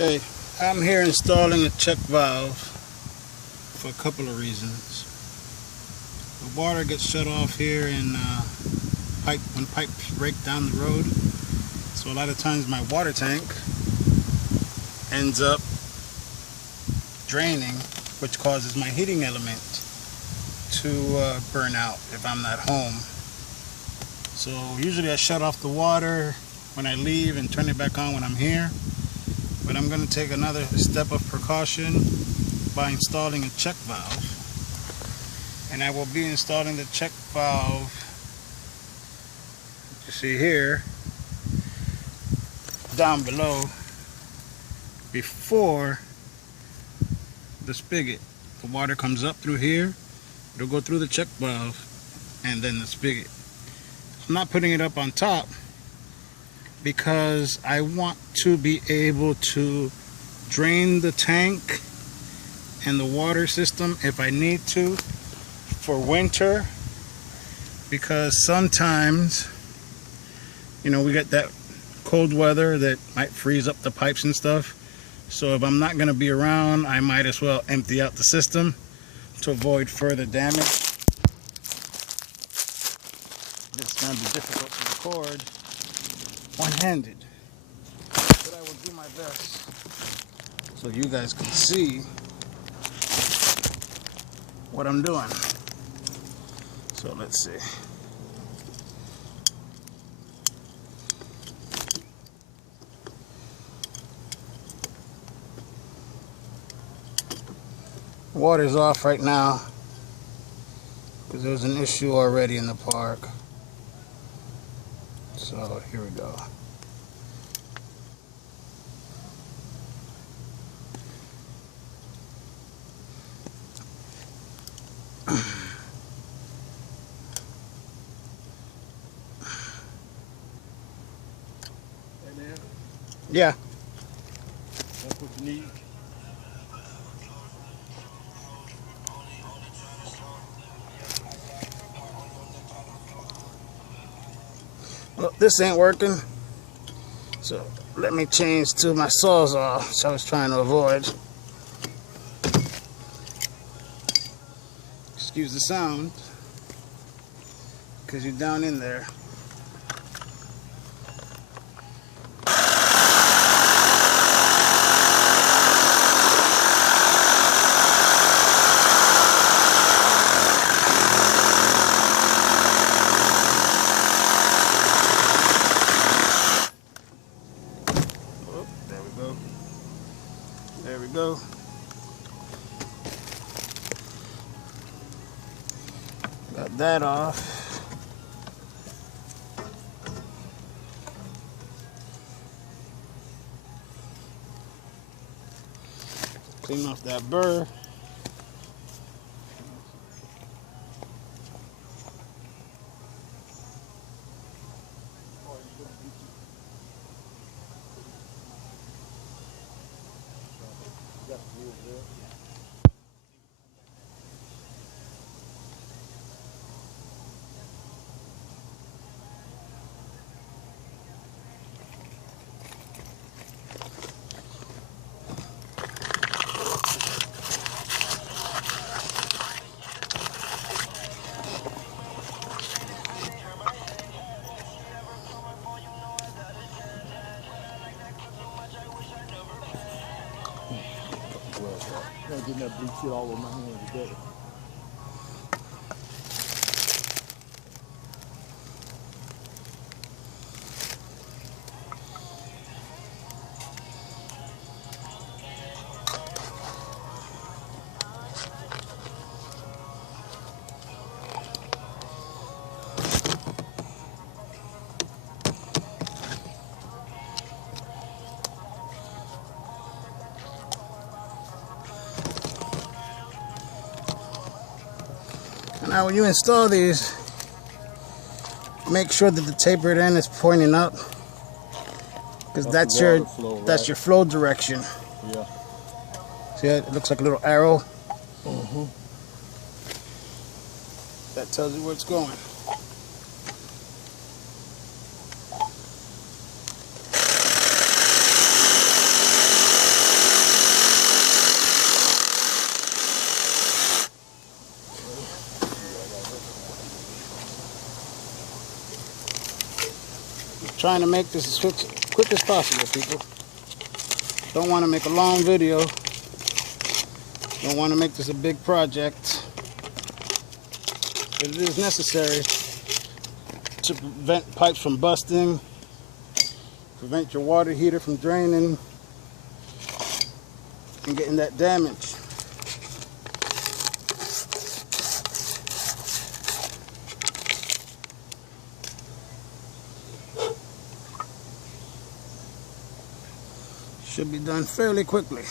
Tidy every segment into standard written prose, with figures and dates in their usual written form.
Okay, I'm here installing a check valve for a couple of reasons. The water gets shut off here in when pipes break down the road. So a lot of times my water tank ends up draining, which causes my heating element to burn out if I'm not home. So usually I shut off the water when I leave and turn it back on when I'm here. But I'm going to take another step of precaution by installing a check valve. And I will be installing the check valve, you see here, down below, before the spigot. The water comes up through here, it'll go through the check valve, and then the spigot. I'm not putting it up on top because I want to be able to drain the tank and the water system if I need to for winter, because sometimes, you know, we get that cold weather that might freeze up the pipes and stuff. So if I'm not going to be around, I might as well empty out the system to avoid further damage. It's going to be difficult to record one-handed, but I will do my best so you guys can see what I'm doing. So let's see. Water's off right now because there was an issue already in the park. So here we go. Yeah. That's what you need. Well, this ain't working. So let me change to my Sawzall, which I was trying to avoid. Excuse the sound, because you're down in there. There we go. Got that off. Clean off that burr. I'm getting that blue shit all over my hands today. Now when you install these, make sure that the tapered end is pointing up, because that's your flow, that's right? your flow direction. Yeah. See, it looks like a little arrow. Mm-hmm. That tells you where it's going. Trying to make this as quick as possible, people. Don't want to make a long video. Don't want to make this a big project. But it is necessary to prevent pipes from busting, prevent your water heater from draining and getting that damage. Should be done fairly quickly.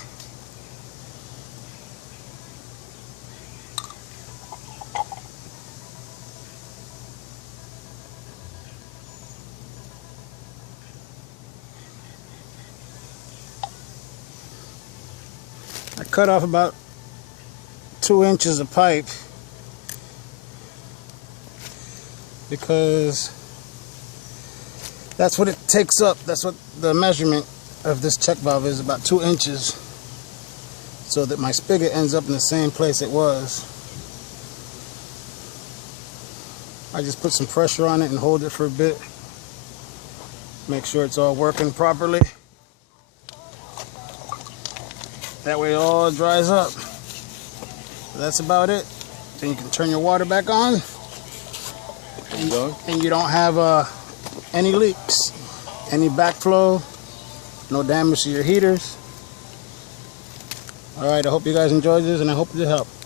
I cut off about 2 inches of pipe because that's what it takes up. That's what the measurement of this check valve is, about 2 inches, so that my spigot ends up in the same place it was. I just put some pressure on it and hold it for a bit. Make sure it's all working properly. That way it all dries up. That's about it. Then you can turn your water back on. And you don't have any leaks, any backflow, no damage to your heaters. Alright, I hope you guys enjoyed this and I hope it helped.